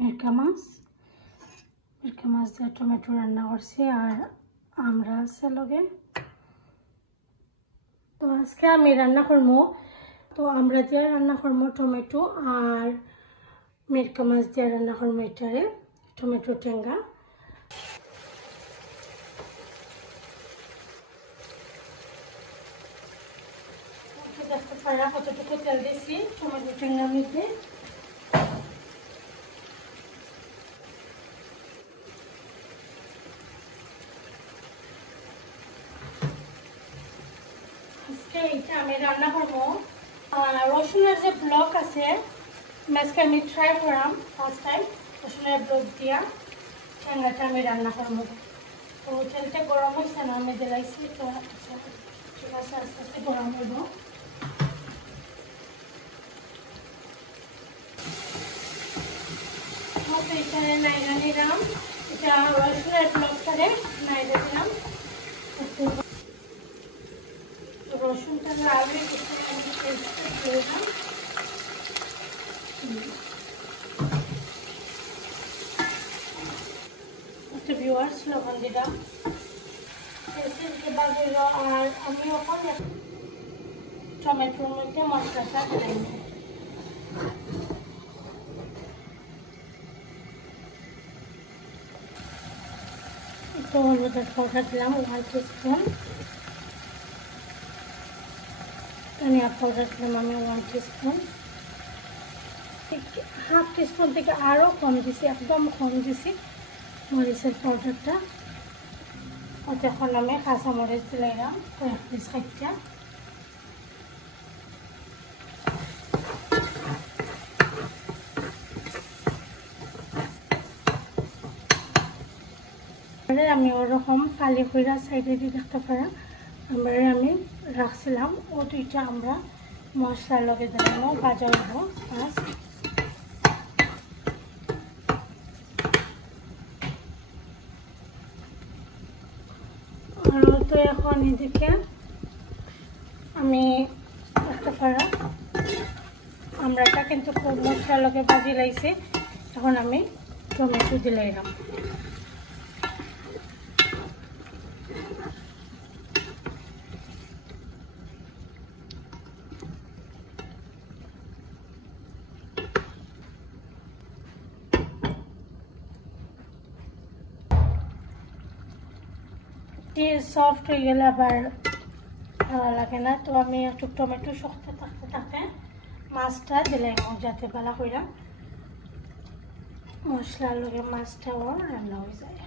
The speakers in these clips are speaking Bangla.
মিরকা মাছ দিয়ে টমেটো রান্না করছি আর আমরা আছে লগে। তো আজকে আমি রান্না করবো, তো আমরা দিয়ে রান্না করবো টমেটো আর মিরকা মাছ দিয়ে রান্না করবো এটারে টমেটো টেঙ্গা। দেখতে পারা কতটুকু তেল দিয়েছি টমেটো টেঙ্গার মধ্যে। আজকে এইটা আমি রান্না করবো রসুনের যে ব্লক আছে, আজকে আমি ট্রাই করলাম ফার্স্ট টাইম রসুনের ব্লক দিয়া টেঙ্গাটা আমি রান্না করবো। তো তেলটা গরম হয়েছে না, আমি দিলাইছি। তো ঠিক আছে, আস্তে আস্তে গরম হইব। এখানে নাইরা নিলাম, এটা রসুনের ব্লকটারে নাইরা দিলাম। রসুনটা লাল হয়ে গেছে, আমি পেস্টটা দিয়ে দিলাম। একটা ভিউয়ার্স লবণ দিলাম, আর আমি এখন টমেটোর মধ্যে মশলাটা দিলাম। একটু হলুদের পাউডার দিলাম 1 টিস্পুন, ধনিয়া পাউডার দিলাম আমি 1 টিস্পুন, হাফ টিস্পুন থেকে আরও কম দিছি, একদম কম দিছি মরিচের পাউডারটা। এখন আমি কাঁচা মরিচ দিলাম কয়েক পিস খাইটা। আমি ওরকম ফালি কইরা সাইডে দিয়ে দেখতে পারা আমরা আমি রাখছিলাম, ও দুইটা আমরা মশলার লগে দিলাম ভাজা হইব ফার্স্ট। আর তো এখন এদিকে আমি দেখতে পারা আমরাটা কিন্তু খুব মশলার লগে ভাজি লাইছি। এখন আমি টমেটো দিলাম। সফট হয়ে গেলে আবার ভালো লাগে না, তো আমি একটু টমেটো শক্ত থাকতে থাকতে মাছটা দিলাম যাতে ভালো করে মশলার লগে মাছটাও রান্না হয়ে যায়।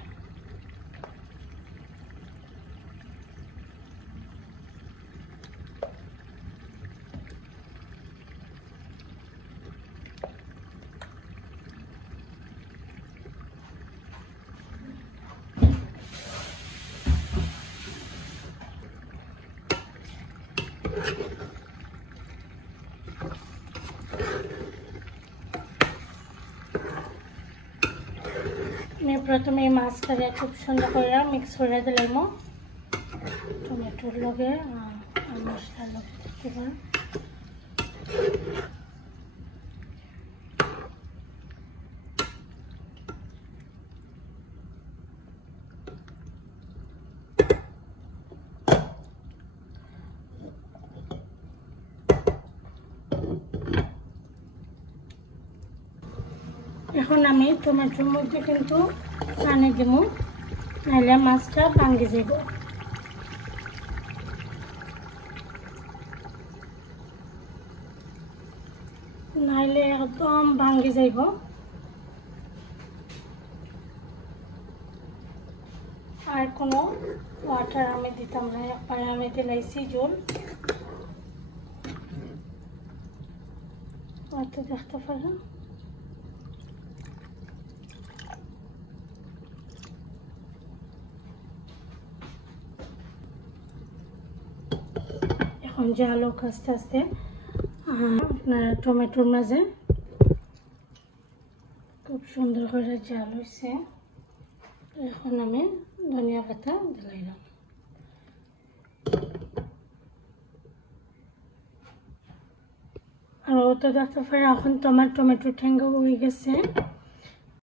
আমি প্রথমে এই মাছটাকে খুব সুন্দর করে মিক্স করে দিলাম টমেটোর লগে আর মশলার লগে দেখতে পারেন। এখন আমি টমেটোর মধ্যে কিন্তু পানি দিব, নাহলে মাছটা ভাঙে যাব। নাহলে একদম ভাঙে যাইব। আর কোনো ওয়াটার আমি দিতাম না, একবারে আমি দিলাইছি জল। তো দেখতে পারেন এখন জাল হোক আস্তে আস্তে। আপনার টমেটোর মাঝে খুব সুন্দর করে জাল হয়েছে। এখন আমি ধনিয়া পাতা দিলাম। আর ও তো দেখতে পারে এখন তোমার টমেটো ঠ্যাঙ্গা হয়ে গেছে।